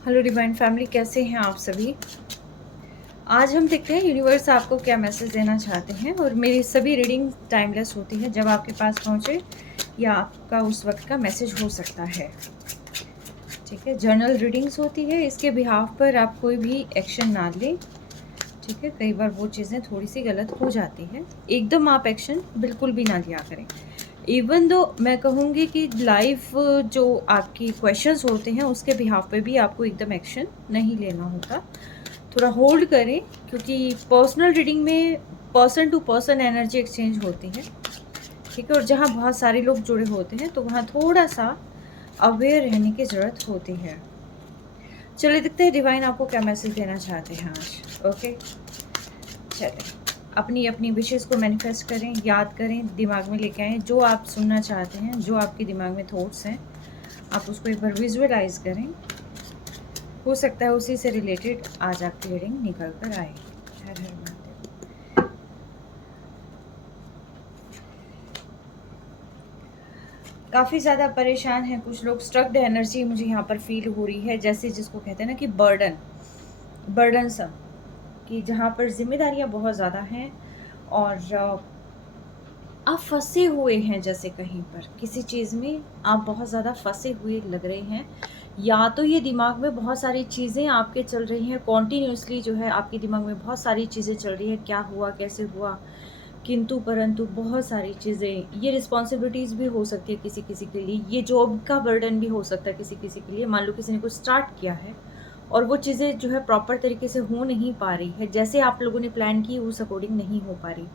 Hello divine family, कैसे हैं आप सभी। आज हम देखते हैं यूनिवर्स आपको क्या मैसेज देना चाहते हैं। और मेरी सभी रीडिंग टाइमलेस होती है, जब आपके पास पहुंचे या आपका उस वक्त का मैसेज हो सकता है। ठीक है, जर्नल रीडिंग्स होती है, इसके बिहाफ पर आप कोई भी एक्शन ना लें। ठीक है, कई बार वो चीज़ें थोड़ी सी गलत हो जाती है, एकदम आप एक्शन बिल्कुल भी ना लिया करें। इवन दो मैं कहूँगी कि लाइफ जो आपकी क्वेश्चंस होते हैं उसके बिहाफ पे भी आपको एकदम एक्शन नहीं लेना होता, थोड़ा होल्ड करें। क्योंकि पर्सनल रीडिंग में person to person energy exchange होती है। ठीक है, और जहाँ बहुत सारे लोग जुड़े होते हैं तो वहाँ थोड़ा सा अवेयर रहने की ज़रूरत होती है। चलिए देखते हैं डिवाइन आपको क्या मैसेज देना चाहते हैं आज। ओके, चलिए अपनी अपनी विशेज़ को मैनिफेस्ट करें, याद करें, दिमाग में लेके आएँ। जो आप सुनना चाहते हैं, जो आपके दिमाग में थॉट्स हैं, आप उसको एक बार विजुअलाइज करें। हो सकता है उसी से रिलेटेड आज आपकी रीडिंग निकल कर आए। हर हर महादेव। काफ़ी ज़्यादा परेशान हैं कुछ लोग, स्ट्रक्ड एनर्जी मुझे यहाँ पर फील हो रही है, जैसे जिसको कहते हैं ना कि बर्डनसम, कि जहाँ पर जिम्मेदारियाँ बहुत ज़्यादा हैं और आप फंसे हुए हैं। जैसे कहीं पर किसी चीज़ में आप बहुत ज़्यादा फंसे हुए लग रहे हैं, या तो ये दिमाग में बहुत सारी चीज़ें आपके चल रही हैं कॉन्टिन्यूसली, जो है आपके दिमाग में बहुत सारी चीज़ें चल रही है, क्या हुआ, कैसे हुआ, किंतु परंतु बहुत सारी चीज़ें। ये रिस्पॉन्सिबिलिटीज़ भी हो सकती है किसी किसी के लिए, ये जॉब का बर्डन भी हो सकता है किसी किसी के लिए। मान लो किसी ने कुछ स्टार्ट किया है और वो चीज़ें जो है प्रॉपर तरीके से हो नहीं पा रही है, जैसे आप लोगों ने प्लान की उस अकॉर्डिंग नहीं हो पा रही।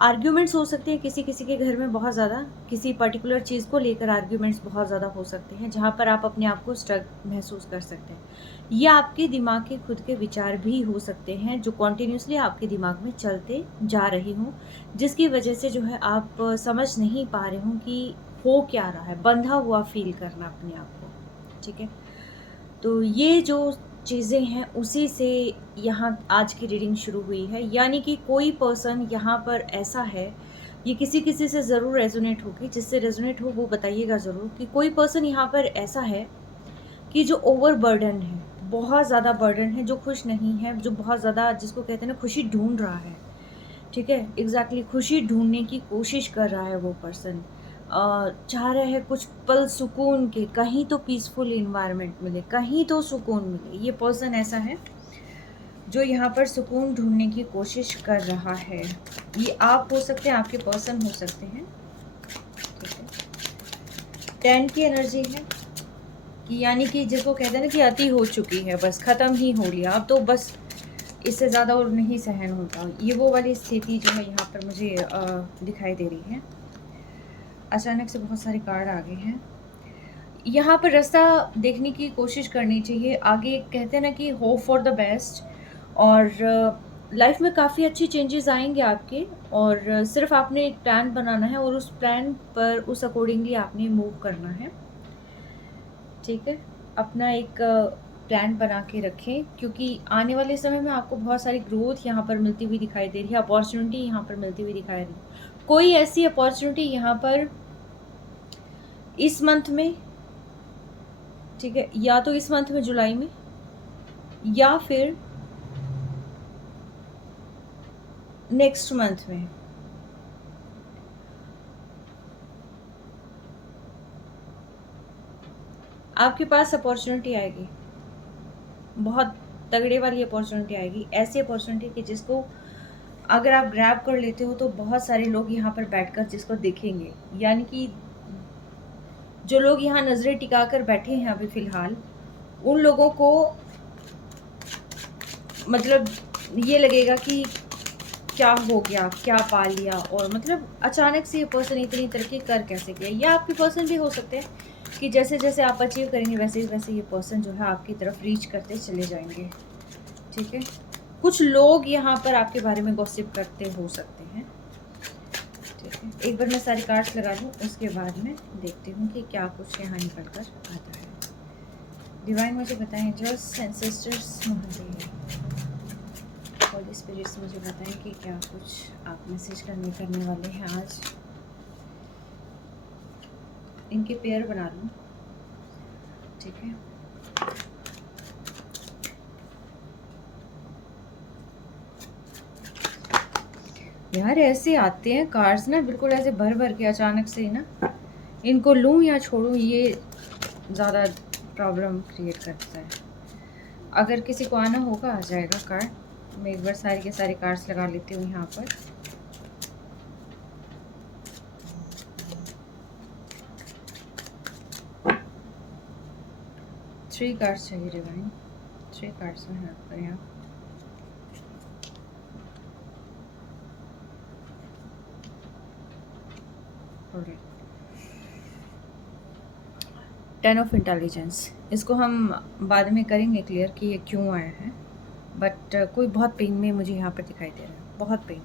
आर्ग्यूमेंट्स हो सकते हैं किसी किसी के घर में, बहुत ज़्यादा किसी पर्टिकुलर चीज़ को लेकर आर्ग्यूमेंट्स बहुत ज़्यादा हो सकते हैं, जहाँ पर आप अपने आप को स्ट्रक महसूस कर सकते हैं। ये आपके दिमाग के खुद के विचार भी हो सकते हैं जो कॉन्टिन्यूसली आपके दिमाग में चलते जा रही हों, जिसकी वजह से जो है आप समझ नहीं पा रहे हों कि हो क्या रहा है, बंधा हुआ फील करना अपने आप को। ठीक है, तो ये जो चीज़ें हैं उसी से यहाँ आज की रीडिंग शुरू हुई है। यानी कि कोई पर्सन यहाँ पर ऐसा है, ये किसी किसी से ज़रूर रेजोनेट होगी, जिससे रेजोनेट हो वो बताइएगा ज़रूर, कि कोई पर्सन यहाँ पर ऐसा है कि जो ओवरबर्डन है, बहुत ज़्यादा बर्डन है, जो खुश नहीं है, जो बहुत ज़्यादा जिसको कहते हैं ना खुशी ढूँढ रहा है। ठीक है, एग्ज़ैक्टली खुशी ढूँढने की कोशिश कर रहा है वो पर्सन। चाह रहा है कुछ पल सुकून के, कहीं तो पीसफुल एनवायरनमेंट मिले, कहीं तो सुकून मिले। ये पर्सन ऐसा है जो यहाँ पर सुकून ढूँढने की कोशिश कर रहा है। ये आप हो सकते हैं, आपके पर्सन हो सकते हैं। ठीक है, 10 की एनर्जी है कि यानी कि जिसको कहते हैं ना कि अति हो चुकी है, बस ख़त्म ही हो लिया, अब तो बस इससे ज़्यादा और नहीं सहन होता। ये वो वाली स्थिति जो है यहाँ पर मुझे दिखाई दे रही है। अचानक से बहुत सारे कार्ड आ गए हैं। यहाँ पर रास्ता देखने की कोशिश करनी चाहिए आगे। कहते हैं ना कि होप फॉर द बेस्ट, और लाइफ में काफ़ी अच्छी चेंजेस आएंगे आपके। और सिर्फ आपने एक प्लान बनाना है और उस प्लान पर उस अकॉर्डिंगली आपने मूव करना है। ठीक है, अपना एक प्लान बना के रखें, क्योंकि आने वाले समय में आपको बहुत सारी ग्रोथ यहाँ पर मिलती हुई दिखाई दे रही है, अपॉर्चुनिटी यहाँ पर मिलती हुई दिखाई दे रही है। कोई ऐसी अपॉर्चुनिटी यहाँ पर इस मंथ में, ठीक है, या तो इस मंथ में जुलाई में, या फिर नेक्स्ट मंथ में। आपके पास अपॉर्चुनिटी आएगी, बहुत तगड़े वाली अपॉर्चुनिटी आएगी, ऐसी अपॉर्चुनिटी कि जिसको अगर आप ग्रैब कर लेते हो तो बहुत सारे लोग यहाँ पर बैठकर जिसको देखेंगे। यानी कि जो लोग यहाँ नज़रें टिका कर बैठे हैं अभी फ़िलहाल, उन लोगों को मतलब ये लगेगा कि क्या हो गया, क्या पा लिया, और मतलब अचानक से ये पर्सन इतनी तरक्की कर कैसे गया। या आपके पर्सन भी हो सकते हैं कि जैसे जैसे आप अचीव करेंगे वैसे वैसे ये पर्सन जो है आपकी तरफ रीच करते चले जाएंगे। ठीक है, कुछ लोग यहाँ पर आपके बारे में गॉसिप करते हो सकते हैं। ठीक है, एक बार मैं सारी कार्ड्स लगा लूँ, उसके बाद में देखती हूँ कि क्या कुछ यहाँ निकल कर आता है। डिवाइन मुझे बताएं, just ancestors Mahadev, holy spirits मुझे बताएं कि क्या कुछ आप मैसेज करने वाले हैं आज। इनके पेयर बना लूँ। ठीक है, यार ऐसे आते हैं कार्ड्स ना, बिल्कुल ऐसे भर भर के अचानक से ना, इनको लूँ या छोड़ूँ ये ज़्यादा प्रॉब्लम क्रिएट करता है। अगर किसी को आना होगा आ जाएगा कार्ड। मैं एक बार सारे के सारे कार्ड्स लगा लेती हूँ यहाँ पर। थ्री कार्ड्स चाहिए डिवाइन, 3 कार्ड्स में हेल्प करें आप। टेन ऑफ इंटेलिजेंस, इसको हम बाद में करेंगे क्लियर कि ये क्यों आया है, बट कोई बहुत पेन में मुझे यहाँ पर दिखाई दे रहा है, बहुत पेन।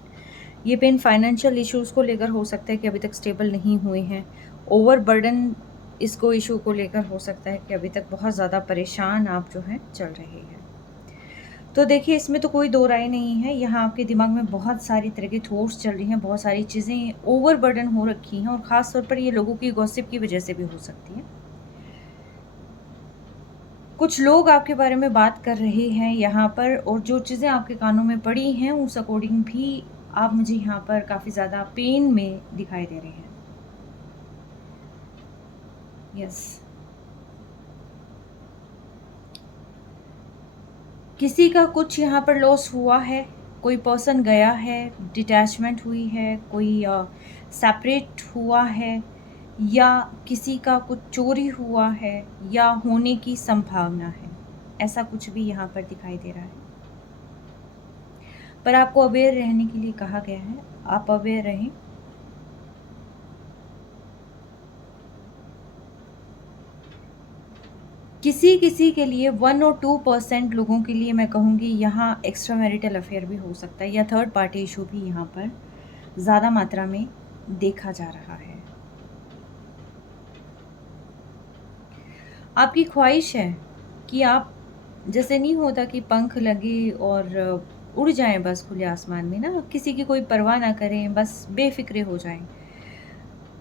ये पेन फाइनेंशियल इश्यूज़ को लेकर हो सकता है कि अभी तक स्टेबल नहीं हुए हैं। ओवर बर्डन इसको इशू को लेकर हो सकता है कि अभी तक बहुत ज़्यादा परेशान आप जो हैं चल रहे हैं। तो देखिए इसमें तो कोई दो राय नहीं है, यहाँ आपके दिमाग में बहुत सारी तरह की थॉट्स चल रही हैं, बहुत सारी चीज़ें ओवर बर्डन हो रखी हैं, और ख़ास तौर पर ये लोगों की गॉसिप की वजह से भी हो सकती है। कुछ लोग आपके बारे में बात कर रहे हैं यहाँ पर, और जो चीज़ें आपके कानों में पड़ी हैं उस अकॉर्डिंग भी आप मुझे यहाँ पर काफ़ी ज़्यादा पेन में दिखाई दे रहे हैं। यस, किसी का कुछ यहाँ पर लॉस हुआ है, कोई पर्सन गया है, डिटैचमेंट हुई है, कोई सेपरेट हुआ है, या किसी का कुछ चोरी हुआ है या होने की संभावना है, ऐसा कुछ भी यहाँ पर दिखाई दे रहा है। पर आपको अवेयर रहने के लिए कहा गया है, आप अवेयर रहें। किसी किसी के लिए 1 और 2% लोगों के लिए मैं कहूँगी यहाँ एक्स्ट्रा मैरिटल अफेयर भी हो सकता है, या थर्ड पार्टी इशू भी यहाँ पर ज़्यादा मात्रा में देखा जा रहा है। आपकी ख्वाहिश है कि आप, जैसे नहीं होता कि पंख लगे और उड़ जाएं बस खुले आसमान में ना, किसी की कोई परवाह ना करें, बस बेफिक्रे हो जाएं।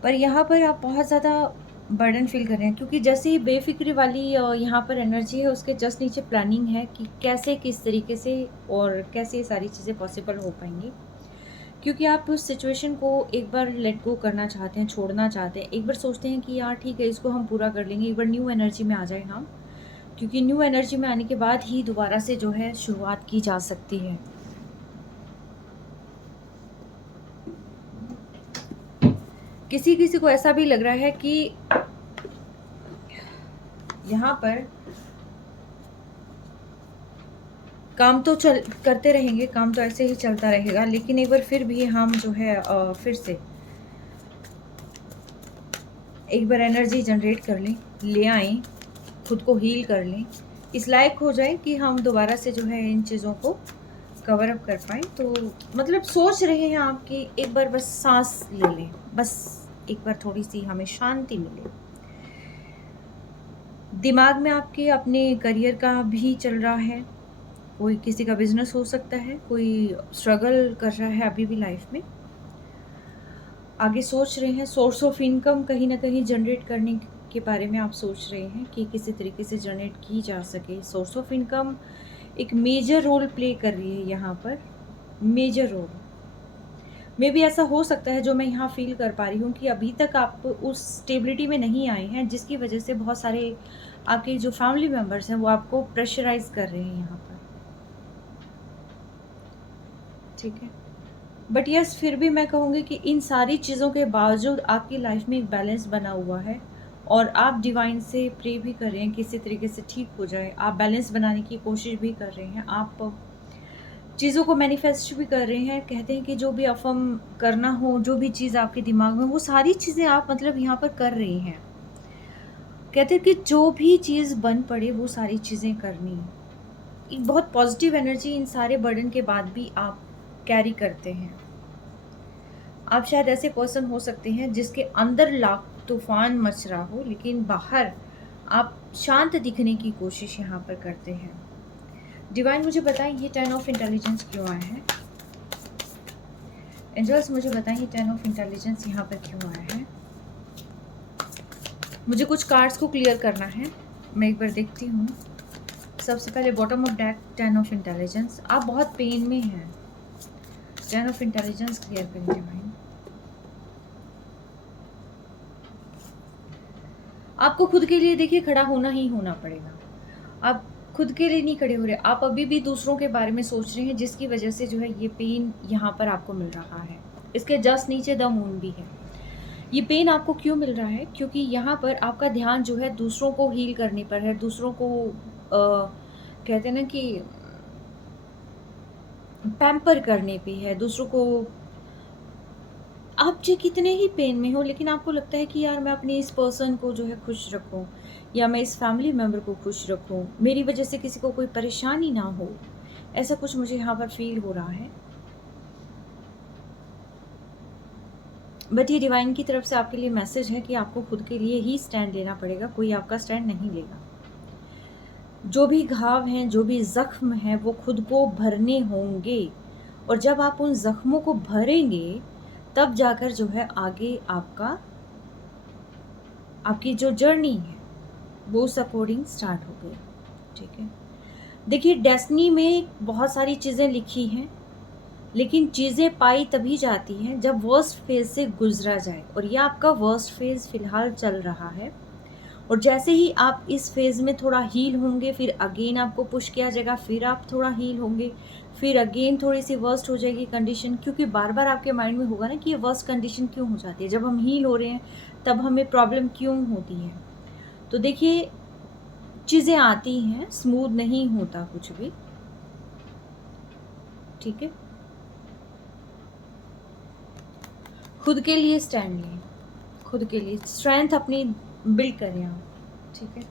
पर यहाँ पर आप बहुत ज़्यादा बर्डन फील कर रहे हैं, क्योंकि जैसे ही बेफिक्री वाली यहाँ पर एनर्जी है, उसके जस्ट नीचे प्लानिंग है कि कैसे, किस तरीके से और कैसे ये सारी चीज़ें पॉसिबल हो पाएंगी। क्योंकि आप उस सिचुएशन को एक बार लेट गो करना चाहते हैं, छोड़ना चाहते हैं, एक बार सोचते हैं कि यार ठीक है इसको हम पूरा कर लेंगे, एक बार न्यू एनर्जी में आ जाए हम, क्योंकि न्यू एनर्जी में आने के बाद ही दोबारा से जो है शुरुआत की जा सकती है। किसी किसी को ऐसा भी लग रहा है कि यहाँ पर काम तो करते रहेंगे, काम तो ऐसे ही चलता रहेगा, लेकिन एक बार फिर भी हम जो है फिर से एक बार एनर्जी जनरेट कर लें, ले आएं, खुद को हील कर लें, इस लायक हो जाए कि हम दोबारा से जो है इन चीज़ों को कवर अप कर पाएँ। तो मतलब सोच रहे हैं आप कि एक बार बस सांस ले लें, बस एक बार थोड़ी सी हमें शांति मिले। दिमाग में आपके अपने करियर का भी चल रहा है, कोई किसी का बिजनेस हो सकता है, कोई स्ट्रगल कर रहा है अभी भी लाइफ में, आगे सोच रहे हैं सोर्स ऑफ इनकम कहीं ना कहीं जनरेट करने के बारे में आप सोच रहे हैं कि किसी तरीके से जनरेट की जा सके। सोर्स ऑफ इनकम एक मेजर रोल प्ले कर रही है यहाँ पर, मेजर रोल। मे भी ऐसा हो सकता है, जो मैं यहाँ फील कर पा रही हूँ, कि अभी तक आप उस स्टेबिलिटी में नहीं आए हैं, जिसकी वजह से बहुत सारे आपके जो फैमिली मेम्बर्स हैं वो आपको प्रेशराइज कर रहे हैं यहाँ पर, ठीक है। बट यस, फिर भी मैं कहूँगी कि इन सारी चीज़ों के बावजूद आपकी लाइफ में एक बैलेंस बना हुआ है, और आप डिवाइन से प्रे भी कर रहे हैं किसी तरीके से ठीक हो जाए, आप बैलेंस बनाने की कोशिश भी कर रहे हैं, आप चीज़ों को मैनिफेस्ट भी कर रहे हैं। कहते हैं कि जो भी अफर्म करना हो, जो भी चीज़ आपके दिमाग में, वो सारी चीज़ें आप मतलब यहाँ पर कर रहे हैं। कहते हैं कि जो भी चीज़ बन पड़े वो सारी चीज़ें करनी। एक बहुत पॉजिटिव एनर्जी इन सारे बर्डन के बाद भी आप कैरी करते हैं। आप शायद ऐसे पर्सन हो सकते हैं जिसके अंदर लाख तूफान मच रहा हो, लेकिन बाहर आप शांत दिखने की कोशिश यहाँ पर करते हैं। डिवाइन मुझे बताएं ये 10 ऑफ इंटेलिजेंस क्यों आया है। एंजल्स मुझे बताएं ये 10 ऑफ इंटेलिजेंस यहाँ पर क्यों आया है। मुझे कुछ कार्ड्स को क्लियर करना है, मैं एक बार देखती हूँ। सबसे पहले bottom of deck 10 of intelligence, आप बहुत पेन में हैं, टेन ऑफ इंटेलिजेंस क्लियर करें डिवाइन। आपको खुद के लिए देखिए खड़ा होना ही होना पड़ेगा। आप खुद के लिए नहीं खड़े हो रहे, आप अभी भी दूसरों के बारे में सोच रहे हैं, जिसकी वजह से जो है ये पेन यहाँ पर आपको मिल रहा है। इसके जस्ट नीचे द मून भी है। ये पेन आपको क्यों मिल रहा है? क्योंकि यहाँ पर आपका ध्यान जो है दूसरों को हील करने पर है, दूसरों को कहते हैं ना कि पैम्पर करने पे है, दूसरों को। आप जो कितने ही पेन में हो, लेकिन आपको लगता है कि यार मैं अपनी इस पर्सन को जो है खुश रखूं, या मैं इस फैमिली मेम्बर को खुश रखूं, मेरी वजह से किसी को कोई परेशानी ना हो, ऐसा कुछ मुझे यहाँ पर फील हो रहा है। बट ये डिवाइन की तरफ से आपके लिए मैसेज है कि आपको खुद के लिए ही स्टैंड लेना पड़ेगा, कोई आपका स्टैंड नहीं लेगा। जो भी घाव हैं, जो भी जख्म हैं, वो खुद को भरने होंगे, और जब आप उन जख्मों को भरेंगे तब जाकर जो है आगे आपकी जो जर्नी है वो उस अकॉर्डिंग स्टार्ट हो गई। ठीक है, देखिए डेस्टिनी में बहुत सारी चीज़ें लिखी हैं, लेकिन चीज़ें पाई तभी जाती हैं जब वर्स्ट फेज से गुजरा जाए, और ये आपका वर्स्ट फेज फिलहाल चल रहा है। और जैसे ही आप इस फेज़ में थोड़ा हील होंगे, फिर अगेन आपको पुश किया जाएगा, फिर आप थोड़ा हील होंगे, फिर अगेन थोड़ी सी वर्स्ट हो जाएगी कंडीशन, क्योंकि बार बार आपके माइंड में होगा ना कि ये वर्स्ट कंडीशन क्यों हो जाती है, जब हम हील हो रहे हैं तब हमें प्रॉब्लम क्यों होती है। तो देखिए चीज़ें आती हैं, स्मूथ नहीं होता कुछ भी। ठीक है, खुद के लिए स्टैंड लें, खुद के लिए स्ट्रेंथ अपनी बिल्ड करें आप। ठीक है,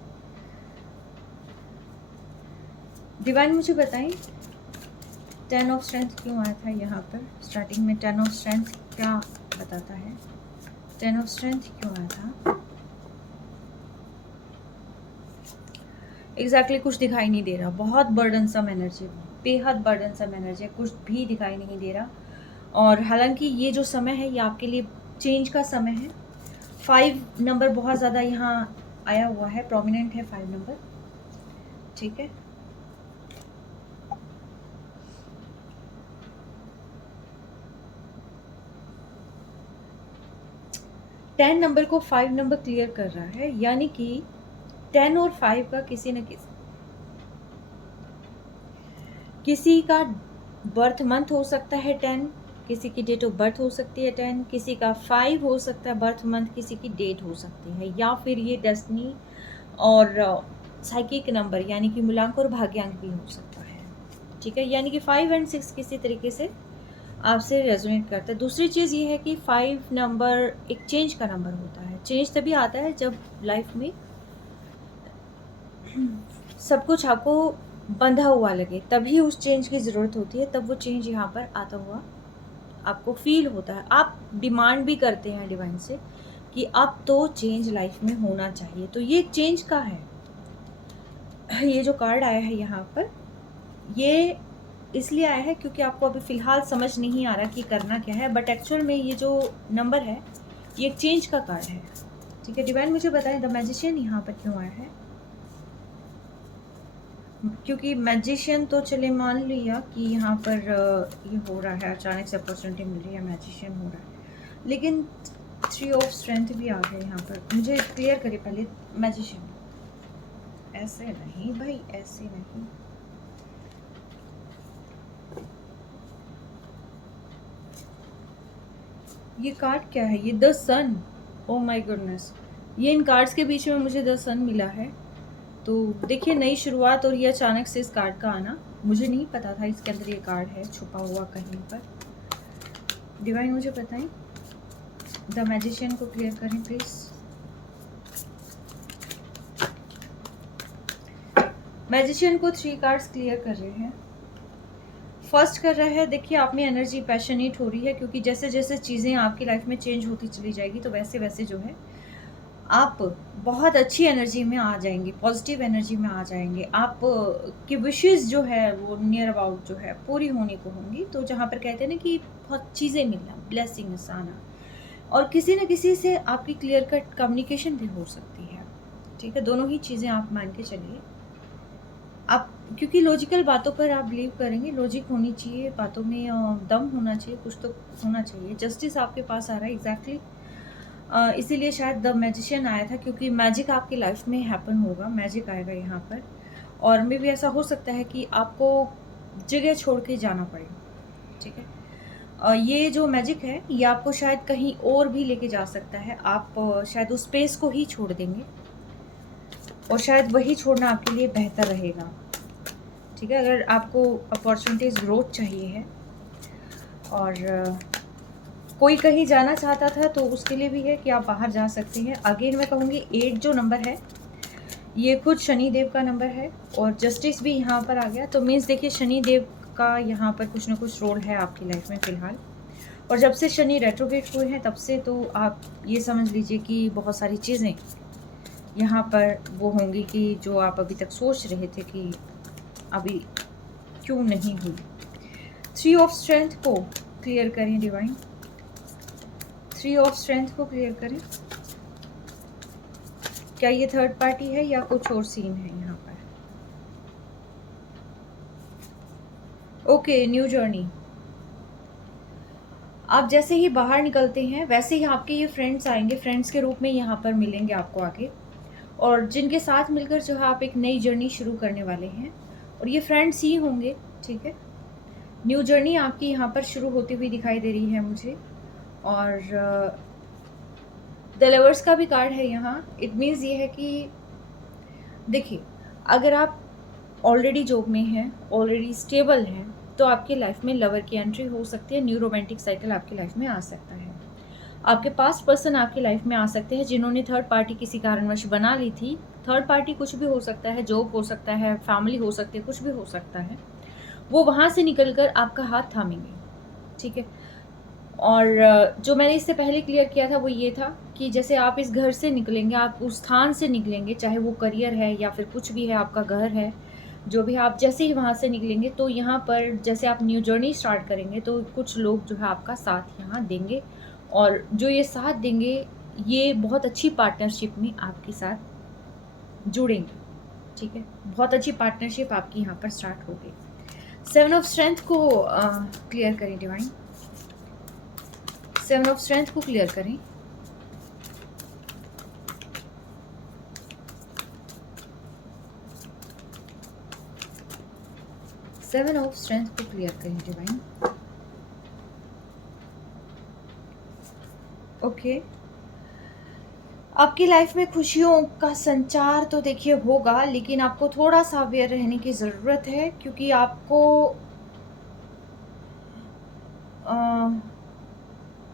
डिवाइन मुझे बताएं टेन ऑफ स्ट्रेंथ क्यों आया था यहाँ पर स्टार्टिंग में? टेन ऑफ स्ट्रेंथ क्या बताता है? टेन ऑफ स्ट्रेंथ क्यों आया था? एग्जैक्टली कुछ दिखाई नहीं दे रहा, बहुत बर्डनसम एनर्जी, बेहद बर्डनसम एनर्जी, कुछ भी दिखाई नहीं दे रहा। और हालांकि ये जो समय है ये आपके लिए चेंज का समय है। 5 नंबर बहुत ज़्यादा यहाँ आया हुआ है, प्रोमिनेंट है 5 नंबर। ठीक है, टेन नंबर को 5 नंबर क्लियर कर रहा है, यानी कि 10 और 5 का किसी का बर्थ मंथ हो सकता है 10, किसी की डेट ऑफ बर्थ हो सकती है 10, किसी का 5 हो सकता है बर्थ मंथ, किसी की डेट हो सकती है, या फिर ये डेस्टिनी और साइकिक नंबर यानी कि मूलांक और भाग्यांक भी हो सकता है। ठीक है, यानी कि 5 और 6 किसी तरीके से आपसे रेजोनेट करता है। दूसरी चीज़ ये है कि 5 नंबर एक चेंज का नंबर होता है। चेंज तभी आता है जब लाइफ में सब कुछ आपको बंधा हुआ लगे, तभी उस चेंज की ज़रूरत होती है, तब वो चेंज यहाँ पर आता हुआ आपको फील होता है। आप डिमांड भी करते हैं डिवाइन से कि अब तो चेंज लाइफ में होना चाहिए। तो ये चेंज का है। ये जो कार्ड आया है यहाँ पर, ये इसलिए आया है क्योंकि आपको अभी फ़िलहाल समझ नहीं आ रहा कि करना क्या है, बट एक्चुअल में ये जो नंबर है ये एक चेंज का कार्ड है। ठीक है, डिवाइन मुझे बताएं द मैजिशियन यहाँ पर क्यों आया है? क्योंकि मैजिशियन तो चले मान लिया कि यहाँ पर ये हो रहा है, अचानक से अपॉर्चुनिटी मिल रही है, मैजिशियन हो रहा है, लेकिन 3 ऑफ स्ट्रेंथ भी आ गए यहाँ पर। मुझे क्लियर करिए पहले मैजिशियन। ऐसे नहीं भाई, ऐसे नहीं, ये कार्ड क्या है? ये the sun. Oh my goodness, ये इन कार्ड्स के बीच में मुझे द सन मिला है। तो देखिए नई शुरुआत, और ये अचानक से इस कार्ड का आना, मुझे नहीं पता था इसके अंदर ये कार्ड है छुपा हुआ कहीं पर। डिवाइन मुझे बताएं द मैजिशियन को क्लियर करें प्लीज। मैजिशियन को 3 कार्ड्स क्लियर कर रहे हैं। फर्स्ट कर रहा है, देखिए आप में एनर्जी पैशनेट हो रही है, क्योंकि जैसे जैसे चीज़ें आपकी लाइफ में चेंज होती चली जाएगी तो वैसे वैसे जो है आप बहुत अच्छी एनर्जी में आ जाएंगे, पॉजिटिव एनर्जी में आ जाएंगे। आप की विशेस जो है वो नियर अबाउट जो है पूरी होने को होंगी। तो जहाँ पर कहते हैं ना कि बहुत चीज़ें मिलना, ब्लेसिंग्स आना, और किसी न किसी से आपकी क्लियर कट कम्युनिकेशन भी हो सकती है। ठीक है, दोनों ही चीज़ें आप मान के चलिए। आप क्योंकि लॉजिकल बातों पर आप बिलीव करेंगे, लॉजिक होनी चाहिए, बातों में दम होना चाहिए, कुछ तो होना चाहिए। जस्टिस आपके पास आ रहा है एग्ज़ैक्टली। इसीलिए शायद द मैजिशियन आया था, क्योंकि मैजिक आपकी लाइफ में हैपन होगा, मैजिक आएगा यहाँ पर। और मे भी ऐसा हो सकता है कि आपको जगह छोड़ के जाना पड़े, ठीक है? ये जो मैजिक है ये आपको शायद कहीं और भी लेके जा सकता है। आप शायद उस स्पेस को ही छोड़ देंगे और शायद वही छोड़ना आपके लिए बेहतर रहेगा, ठीक है? अगर आपको अपॉर्चुनिटीज़ ग्रोथ चाहिए है और कोई कहीं जाना चाहता था तो उसके लिए भी है कि आप बाहर जा सकते हैं। अगेन मैं कहूँगी 8 जो नंबर है ये खुद शनि देव का नंबर है और जस्टिस भी यहाँ पर आ गया, तो मीन्स देखिए शनि देव का यहाँ पर कुछ ना कुछ रोल है आपकी लाइफ में फ़िलहाल। और जब से शनि रेट्रोग्रेड हुए हैं तब से तो आप ये समझ लीजिए कि बहुत सारी चीज़ें यहाँ पर वो होंगी कि जो आप अभी तक सोच रहे थे कि अभी क्यों नहीं हुई। 3 ऑफ स्ट्रेंथ को क्लियर करें डिवाइन, 3 ऑफ स्ट्रेंथ को क्लियर करें। क्या ये थर्ड पार्टी है या कुछ और सीन है यहाँ पर? Okay, new journey. आप जैसे ही बाहर निकलते हैं वैसे ही आपके ये फ्रेंड्स आएंगे, फ्रेंड्स के रूप में यहाँ पर मिलेंगे आपको आगे, और जिनके साथ मिलकर जो है आप एक नई जर्नी शुरू करने वाले हैं और ये फ्रेंड्स ही होंगे, ठीक है? न्यू जर्नी आपकी यहाँ पर शुरू होती हुई दिखाई दे रही है मुझे। और द लवर्स का भी कार्ड है यहाँ। इट मीन्स ये है कि देखिए, अगर आप ऑलरेडी जॉब में हैं, ऑलरेडी स्टेबल हैं, तो आपकी लाइफ में लवर की एंट्री हो सकती है, न्यू रोमांटिक साइकिल आपकी लाइफ में आ सकता है। आपके पास्ट पर्सन आपकी लाइफ में आ सकते हैं जिन्होंने थर्ड पार्टी किसी कारणवश बना ली थी। थर्ड पार्टी कुछ भी हो सकता है, जॉब हो सकता है, फैमिली हो सकती है, कुछ भी हो सकता है। वो वहाँ से निकल कर आपका हाथ थामेंगे, ठीक है? और जो मैंने इससे पहले क्लियर किया था वो ये था कि जैसे आप इस घर से निकलेंगे, आप उस स्थान से निकलेंगे, चाहे वो करियर है या फिर कुछ भी है, आपका घर है, जो भी, आप जैसे ही वहाँ से निकलेंगे तो यहाँ पर जैसे आप न्यू जर्नी स्टार्ट करेंगे तो कुछ लोग जो है आपका साथ यहाँ देंगे, और जो ये साथ देंगे ये बहुत अच्छी पार्टनरशिप में आपके साथ जुड़ेंगे, ठीक है? बहुत अच्छी पार्टनरशिप आपकी यहाँ पर स्टार्ट होगी। 7 ऑफ स्ट्रेंथ को क्लियर करें डिवाइन, 7 ऑफ स्ट्रेंथ को क्लियर करें। सेवन ऑफ स्ट्रेंथ को क्लियर करें डिवाइन। ओके, आपकी लाइफ में खुशियों का संचार तो देखिए होगा, लेकिन आपको थोड़ा सा अवेयर रहने की ज़रूरत है, क्योंकि आपको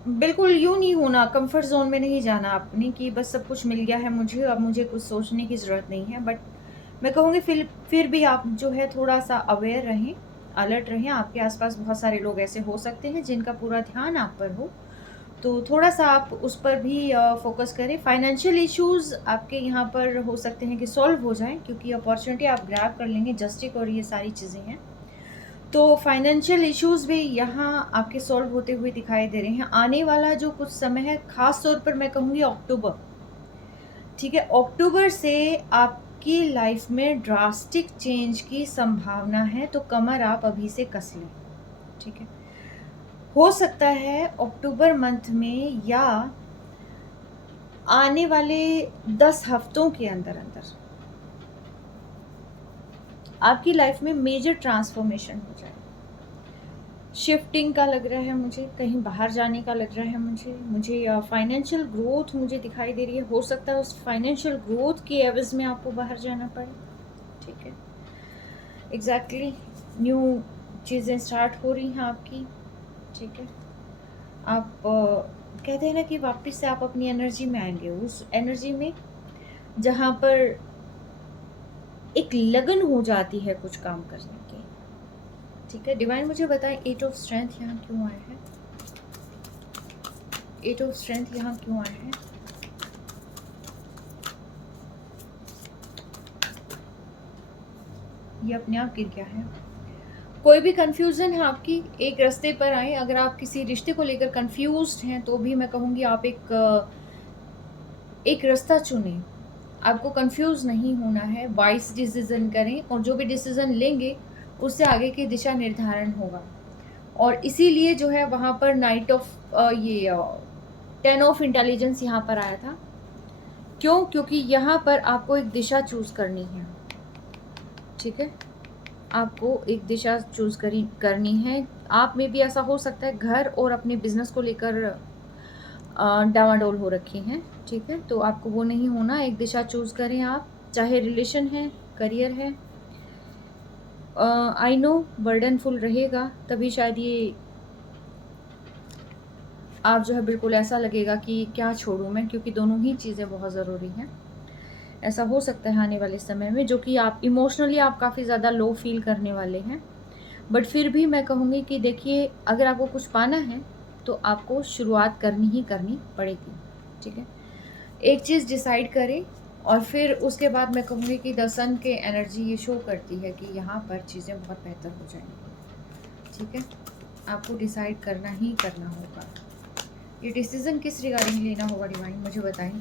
बिल्कुल यूँ नहीं होना, कंफर्ट जोन में नहीं जाना आपने कि बस सब कुछ मिल गया है मुझे, अब मुझे कुछ सोचने की ज़रूरत नहीं है। बट मैं कहूँगी फिर भी आप जो है थोड़ा सा अवेयर रहें, अलर्ट रहें। आपके आसपास बहुत सारे लोग ऐसे हो सकते हैं जिनका पूरा ध्यान आप पर हो, तो थोड़ा सा आप उस पर भी फोकस करें। फाइनेंशियल इश्यूज़ आपके यहाँ पर हो सकते हैं कि सॉल्व हो जाएं, क्योंकि अपॉर्चुनिटी आप ग्रैब कर लेंगे, जस्टिस और ये सारी चीज़ें हैं, तो फाइनेंशियल इश्यूज़ भी यहाँ आपके सॉल्व होते हुए दिखाई दे रहे हैं। आने वाला जो कुछ समय है, ख़ास तौर पर मैं कहूँगी अक्टूबर, ठीक है? अक्टूबर से आपकी लाइफ में ड्रास्टिक चेंज की संभावना है, तो कमर आप अभी से कस लें, ठीक है? हो सकता है अक्टूबर मंथ में या आने वाले 10 हफ्तों के अंदर अंदर आपकी लाइफ में मेजर ट्रांसफॉर्मेशन हो जाए। शिफ्टिंग का लग रहा है मुझे, कहीं बाहर जाने का लग रहा है मुझे फाइनेंशियल ग्रोथ मुझे दिखाई दे रही है। हो सकता है उस फाइनेंशियल ग्रोथ के एवज में आपको बाहर जाना पड़े, ठीक है? एग्जैक्टली न्यू चीज़ें स्टार्ट हो रही हैं आपकी, ठीक है? आप कहते हैं ना कि वापस से आप अपनी एनर्जी में आएंगे, उस एनर्जी में जहाँ पर एक लगन हो जाती है कुछ काम करने की, ठीक है? डिवाइन मुझे बताएं 8 ऑफ स्ट्रेंथ यहाँ क्यों आया है? 8 ऑफ स्ट्रेंथ यहाँ क्यों आया है? ये अपने आप गिर गया है। कोई भी कंफ्यूजन है आपकी, एक रास्ते पर आए। अगर आप किसी रिश्ते को लेकर कंफ्यूज्ड हैं तो भी मैं कहूँगी आप एक रास्ता चुनें। आपको कंफ्यूज नहीं होना है, वाइज डिसीजन करें और जो भी डिसीजन लेंगे उससे आगे की दिशा निर्धारण होगा। और इसीलिए जो है वहाँ पर नाइट ऑफ ये 10 ऑफ इंटेलिजेंस यहाँ पर आया था। क्यों? क्योंकि यहाँ पर आपको एक दिशा चूज करनी है, ठीक है, आपको एक दिशा चूज करनी है। आप में भी ऐसा हो सकता है घर और अपने बिजनेस को लेकर डावाडोल हो रखी हैं, ठीक है, तो आपको वो नहीं होना। एक दिशा चूज करें आप, चाहे रिलेशन है, करियर है। आई नो बर्डनफुल रहेगा, तभी शायद ये आप जो है बिल्कुल ऐसा लगेगा कि क्या छोड़ूं मैं, क्योंकि दोनों ही चीज़ें बहुत ज़रूरी हैं। ऐसा हो सकता है आने वाले समय में, जो कि आप इमोशनली आप काफ़ी ज़्यादा लो फील करने वाले हैं। बट फिर भी मैं कहूँगी कि देखिए, अगर आपको कुछ पाना है तो आपको शुरुआत करनी ही करनी पड़ेगी, ठीक है। एक चीज़ डिसाइड करें और फिर उसके बाद मैं कहूँगी कि द सन के एनर्जी ये शो करती है कि यहाँ पर चीज़ें बहुत बेहतर हो जाएंगी, ठीक है। आपको डिसाइड करना ही करना होगा। ये डिसीज़न किस रिगार्डिंग लेना होगा डिवाइन, मुझे बताएं।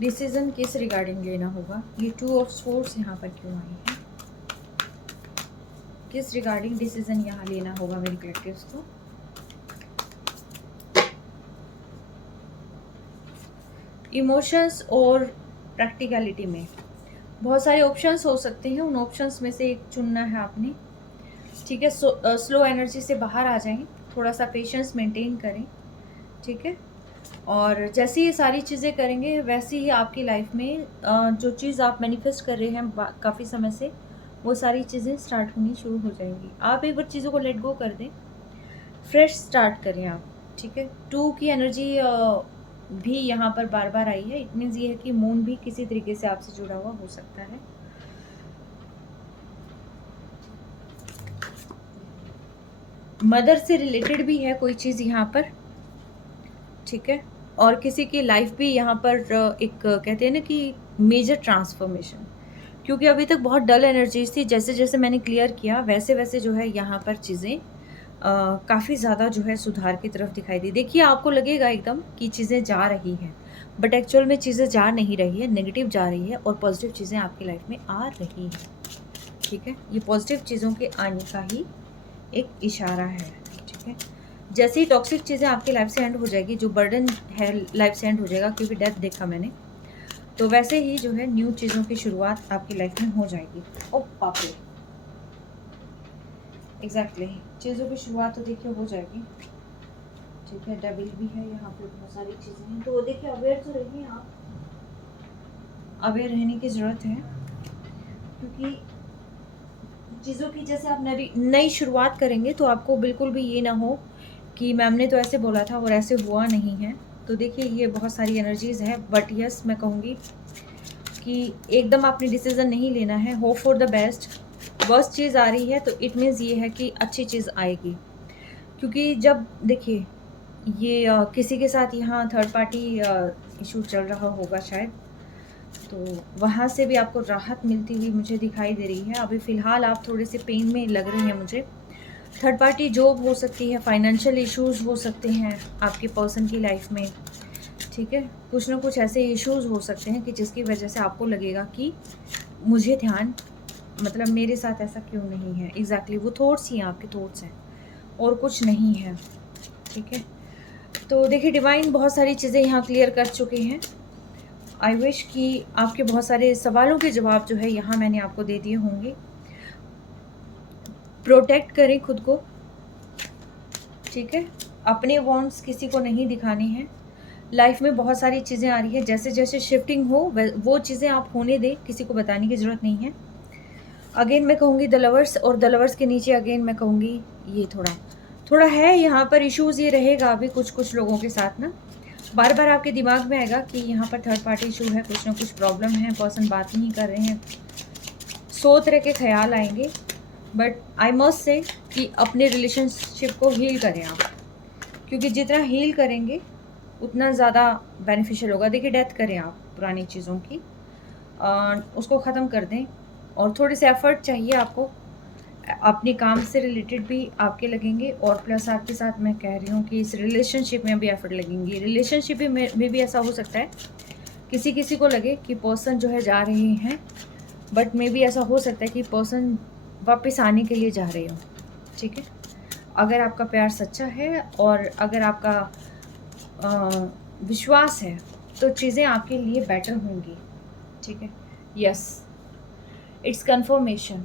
डिसीज़न किस रिगार्डिंग लेना होगा? ये 2 ऑफ सोर्ड्स यहाँ पर क्यों आई है? किस रिगार्डिंग डिसीजन यहाँ लेना होगा मेरे कलेक्टिव्स को? इमोशंस और प्रैक्टिकलिटी में बहुत सारे ऑप्शंस हो सकते हैं, उन ऑप्शंस में से एक चुनना है आपने, ठीक है। स्लो एनर्जी से बाहर आ जाएं, थोड़ा सा पेशेंस मेंटेन करें, ठीक है। और जैसे ये सारी चीज़ें करेंगे वैसे ही आपकी लाइफ में जो चीज़ आप मैनिफेस्ट कर रहे हैं काफ़ी समय से, वो सारी चीज़ें स्टार्ट होनी शुरू हो जाएंगी। आप एक बार चीज़ों को लेट गो कर दें, फ्रेश स्टार्ट करें आप, ठीक है। 2 की एनर्जी भी यहाँ पर बार बार आई है। इट मीन्स ये है कि मून भी किसी तरीके से आपसे जुड़ा हुआ हो सकता है। मदर से रिलेटेड भी है कोई चीज़ यहाँ पर, ठीक है। और किसी की लाइफ भी यहाँ पर एक कहते हैं ना कि मेजर ट्रांसफॉर्मेशन, क्योंकि अभी तक बहुत डल एनर्जीज थी, जैसे जैसे मैंने क्लियर किया वैसे वैसे जो है यहाँ पर चीज़ें काफ़ी ज़्यादा जो है सुधार की तरफ दिखाई दी। देखिए, आपको लगेगा एकदम कि चीज़ें जा रही हैं, बट एक्चुअल में चीज़ें जा नहीं रही है, नेगेटिव जा रही है और पॉजिटिव चीज़ें आपकी लाइफ में आ रही हैं, ठीक है। ये पॉजिटिव चीज़ों के आने का ही एक इशारा है, ठीक है। जैसे ही टॉक्सिक चीज़ें आपकी लाइफ से एंड हो जाएगी, जो बर्डन है लाइफ से एंड हो जाएगा, क्योंकि डेथ देखा मैंने, तो वैसे ही जो है न्यू चीज़ों की शुरुआत आपकी लाइफ में हो जाएगी। ओ बाप रे, एग्जैक्टली, चीज़ों की शुरुआत तो देखिए हो जाएगी, ठीक है। डेविल भी है यहाँ पे, बहुत सारी चीज़ें हैं, तो देखिए अवेयर तो रहिए आप, अवेयर रहने की ज़रूरत है, क्योंकि चीज़ों की जैसे आप नई शुरुआत करेंगे तो आपको बिल्कुल भी ये ना हो कि मैम ने तो ऐसे बोला था और ऐसे हुआ नहीं है। तो देखिए, ये बहुत सारी एनर्जीज़ है, बट यस मैं कहूँगी कि एकदम आपने डिसीज़न नहीं लेना है। Hope for the best. Worst चीज़ आ रही है तो इट मीन्स ये है कि अच्छी चीज़ आएगी, क्योंकि जब देखिए ये किसी के साथ यहाँ थर्ड पार्टी इशू चल रहा होगा शायद, तो वहाँ से भी आपको राहत मिलती हुई मुझे दिखाई दे रही है। अभी फ़िलहाल आप थोड़े से पेन में लग रही हैं मुझे। थर्ड पार्टी जॉब हो सकती है, फाइनेंशियल इश्यूज़ हो सकते हैं आपके पर्सन की लाइफ में, ठीक है। कुछ ना कुछ ऐसे इश्यूज़ हो सकते हैं कि जिसकी वजह से आपको लगेगा कि मुझे ध्यान, मतलब मेरे साथ ऐसा क्यों नहीं है। एग्जैक्टली, वो थॉट्स ही हैं, आपके थॉट्स हैं और कुछ नहीं है, ठीक है। तो देखिए, डिवाइन बहुत सारी चीज़ें यहाँ क्लियर कर चुके हैं। आई विश कि आपके बहुत सारे सवालों के जवाब जो है यहाँ मैंने आपको दे दिए होंगे। प्रोटेक्ट करें खुद को, ठीक है। अपने वांट्स किसी को नहीं दिखाने हैं। लाइफ में बहुत सारी चीज़ें आ रही है, जैसे जैसे शिफ्टिंग हो वो चीज़ें आप होने दें, किसी को बताने की ज़रूरत नहीं है। अगेन मैं कहूँगी द लवर्स, और द लवर्स के नीचे अगेन मैं कहूँगी ये थोड़ा है यहाँ पर इश्यूज़, ये रहेगा अभी कुछ लोगों के साथ ना, बार बार आपके दिमाग में आएगा कि यहाँ पर थर्ड पार्टी इशू है, कुछ ना कुछ प्रॉब्लम है, पर्सन बात नहीं कर रहे हैं, 100 तरह के ख्याल आएंगे। बट आई मस्ट से कि अपने रिलेशनशिप को हील करें आप, क्योंकि जितना हील करेंगे उतना ज़्यादा बेनिफिशियल होगा। देखिए, डेथ करें आप पुरानी चीज़ों की, उसको ख़त्म कर दें, और थोड़े से एफर्ट चाहिए आपको, अपने काम से रिलेटेड भी आपके लगेंगे, और प्लस आपके साथ मैं कह रही हूँ कि इस रिलेशनशिप में भी एफर्ट लगेंगी। रिलेशनशिप में भी ऐसा हो सकता है किसी किसी को लगे कि पर्सन जो है जा रहे हैं, बट मे बी ऐसा हो सकता है कि पर्सन वापस आने के लिए जा रहे हो, ठीक है। अगर आपका प्यार सच्चा है और अगर आपका विश्वास है तो चीज़ें आपके लिए बेटर होंगी, ठीक है। Yes, it's confirmation.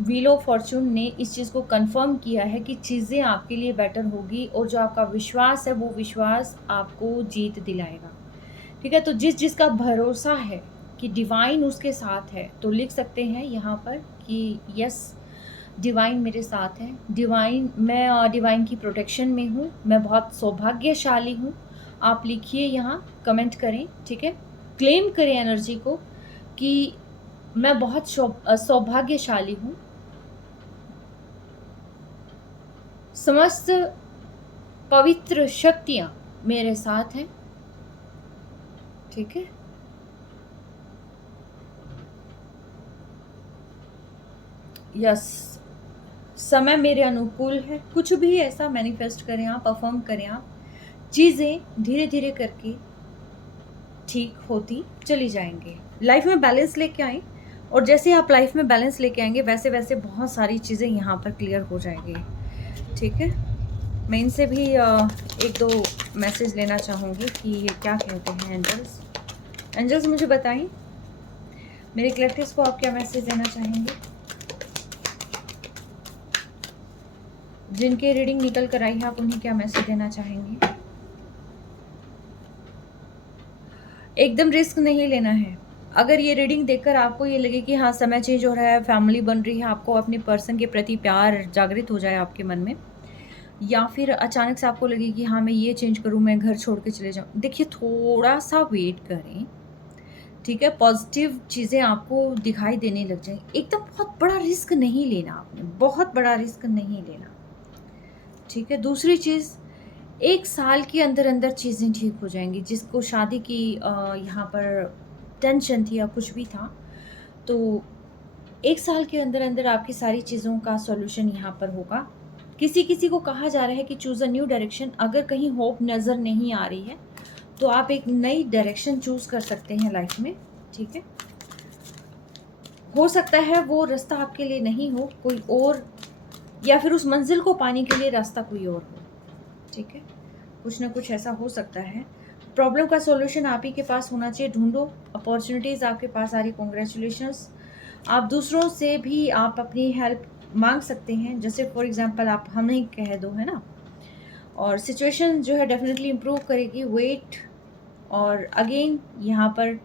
Wheel of fortune ने इस चीज़ को कंफर्म किया है कि चीज़ें आपके लिए बेटर होगी और जो आपका विश्वास है वो विश्वास आपको जीत दिलाएगा, ठीक है। तो जिस जिसका भरोसा है कि डिवाइन उसके साथ है, तो लिख सकते हैं यहाँ पर कि यस, डिवाइन मेरे साथ है, मैं डिवाइन की प्रोटेक्शन में हूँ, मैं बहुत सौभाग्यशाली हूँ। आप लिखिए यहाँ, कमेंट करें, ठीक है। क्लेम करें एनर्जी को कि मैं बहुत सौभाग्यशाली हूँ, समस्त पवित्र शक्तियाँ मेरे साथ हैं, ठीक है। यस, समय मेरे अनुकूल है। कुछ भी ऐसा मैनिफेस्ट करें आप, परफॉर्म करें आप, चीज़ें धीरे धीरे करके ठीक होती चली जाएंगे। लाइफ में बैलेंस लेके आएँ, और जैसे आप लाइफ में बैलेंस लेके आएंगे वैसे वैसे बहुत सारी चीज़ें यहाँ पर क्लियर हो जाएंगी, ठीक है। मैं इनसे भी एक दो मैसेज लेना चाहूँगी कि ये क्या कहते हैं एंजल्स। एंजल्स मुझे बताएं, मेरे कलेक्टर्स को आप क्या मैसेज देना चाहेंगे। जिनके रीडिंग निकल कर आई है आप उन्हें क्या मैसेज देना चाहेंगे। एकदम रिस्क नहीं लेना है। अगर ये रीडिंग देखकर आपको ये लगे कि हाँ समय चेंज हो रहा है, फैमिली बन रही है, आपको अपने पर्सन के प्रति प्यार जागृत हो जाए आपके मन में, या फिर अचानक से आपको लगे कि हाँ मैं ये चेंज करूँ, मैं घर छोड़ के चले जाऊँ, देखिए थोड़ा सा वेट करें, ठीक है। पॉजिटिव चीज़ें आपको दिखाई देने लग जाए। एकदम बहुत बड़ा रिस्क नहीं लेना आपने, बहुत बड़ा रिस्क नहीं लेना, ठीक है। दूसरी चीज़, 1 साल के अंदर अंदर चीज़ें ठीक हो जाएंगी। जिसको शादी की यहाँ पर टेंशन थी या कुछ भी था, तो 1 साल के अंदर अंदर आपकी सारी चीज़ों का सॉल्यूशन यहाँ पर होगा। किसी किसी को कहा जा रहा है कि चूज़ अ न्यू डायरेक्शन। अगर कहीं होप नज़र नहीं आ रही है तो आप एक नई डायरेक्शन चूज़ कर सकते हैं लाइफ में, ठीक है। हो सकता है वो रास्ता आपके लिए नहीं हो, कोई और, या फिर उस मंजिल को पाने के लिए रास्ता कोई और हो, ठीक है। कुछ ना कुछ ऐसा हो सकता है। प्रॉब्लम का सॉल्यूशन आप ही के पास होना चाहिए। ढूंढो, अपॉर्चुनिटीज़ आपके पास आ रही, कॉन्ग्रेचुलेशंस। आप दूसरों से भी आप अपनी हेल्प मांग सकते हैं, जैसे फॉर एग्जांपल आप हमें कह दो, है ना, और सिचुएशन जो है डेफिनेटली इम्प्रूव करेगी। वेट, और अगेन यहाँ पर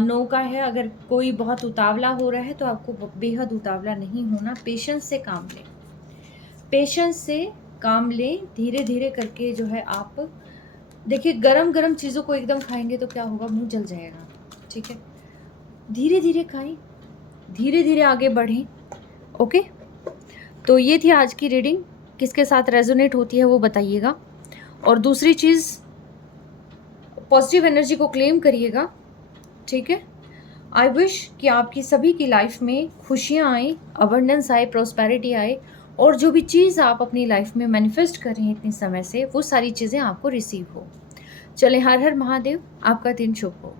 नो का है। अगर कोई बहुत उतावला हो रहा है तो आपको बेहद उतावला नहीं होना, पेशेंस से काम लें, पेशेंस से काम लें। धीरे धीरे करके जो है आप देखिए, गरम गरम चीज़ों को एकदम खाएंगे तो क्या होगा, मुंह जल जाएगा, ठीक है। धीरे धीरे खाएं, धीरे धीरे आगे बढ़ें, ओके। तो ये थी आज की रीडिंग। किसके साथ रेजोनेट होती है वो बताइएगा। और दूसरी चीज़, पॉजिटिव एनर्जी को क्लेम करिएगा, ठीक है। आई विश कि आपकी सभी की लाइफ में खुशियाँ आए, अबंडेंस आए, प्रॉस्पेरिटी आए, और जो भी चीज़ आप अपनी लाइफ में मैनिफेस्ट कर रहे हैं इतने समय से, वो सारी चीज़ें आपको रिसीव हो। चले, हर हर महादेव, आपका दिन शुभ हो।